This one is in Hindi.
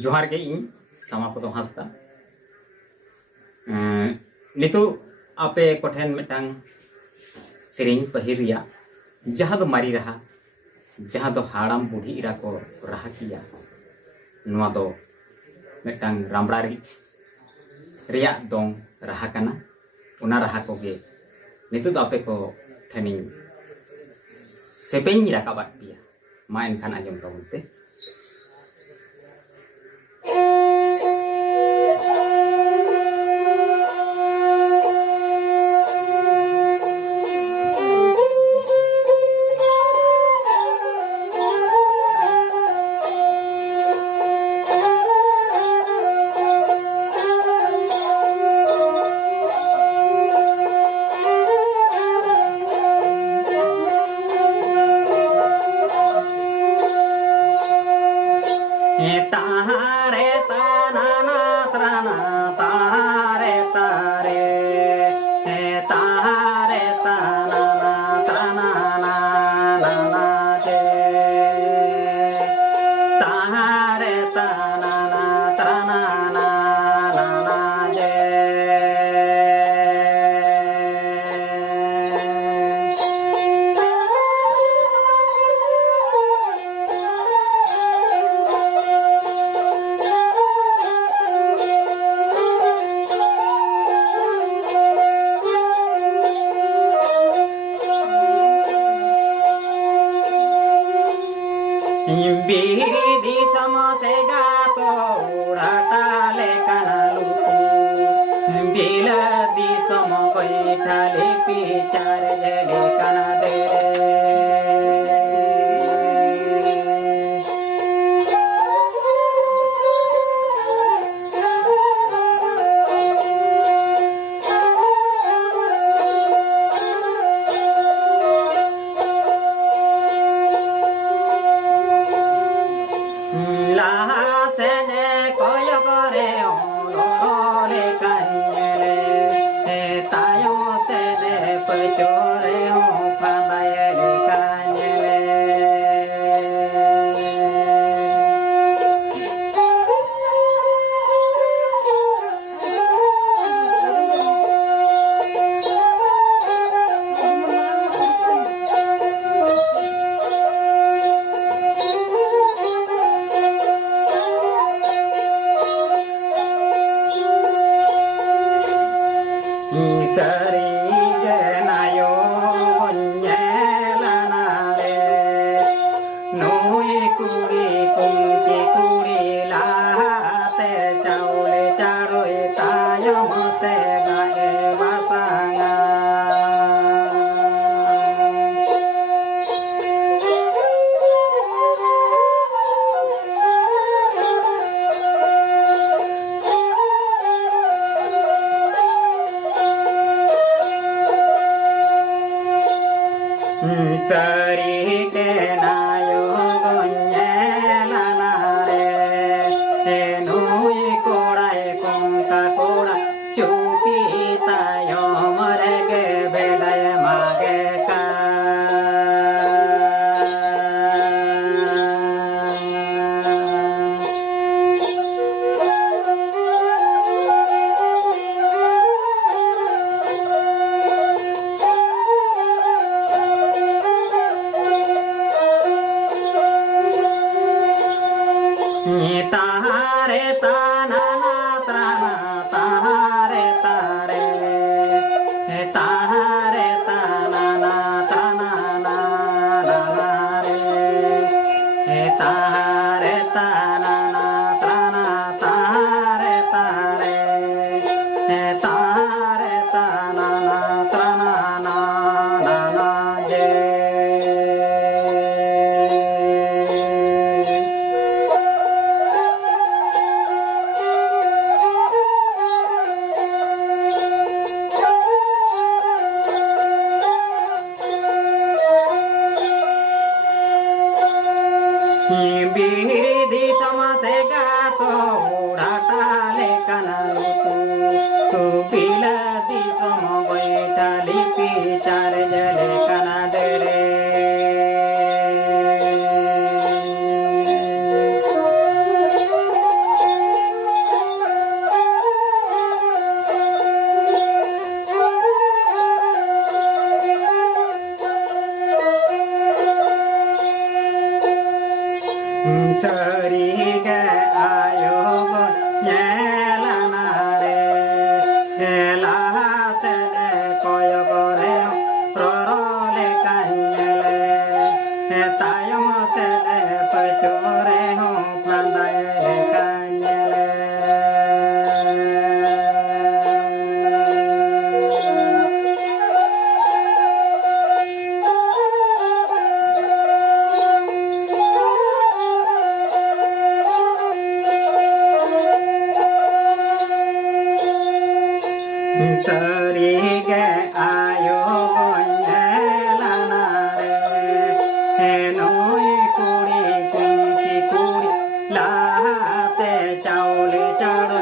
जोहार के इन समापतो हंसदा नितु आपे कोठेन मिटांग सेरिंग पहिरिया जहाँ दो मारी रहा जहाँ दो हाड़ाम बूढ़ी इरा को रहा किया नुआ दो मिटांग रामड़ारी रिया दोंग रहा कना उना रहा को गे नितु तो आपे को ठनी सेपेंग राकाबात पिया मा एनखान आजम ताबोनते तारे ताना त्राना तारे तारे तारे ताना त्राना ना जे तारे ताना त्राना ना जे बिरी दी समोसे गातो उड़ाटाले कनालुतु बिला दी समो बैठाले पिचार जले कना दे सरी जनायो बन्येलानारे नोई कुड़ी कुंकी कुड़ी लाते चाउले चारोई तायमते गाए बासांगा सरी के नायो गोन्येलानारे नोई कोड़ाए कोंका कोड़ा चुपी तायो मरे गे बेलाय मागे का तारे ताना त्राना तारे तारे तारे ताना त्राना रे तारे ताना त्राना तारे तारे तारे ताना त्राना जे बिरी दी समसे गातो उड़ाटाले कनालुतु तू बिला दी समो बैठाली पिचार जले कना दे रे सरी गे आयो गंजेलाना रे नई कुड़ी कुंची कुड़ी लाते चाउले चाड़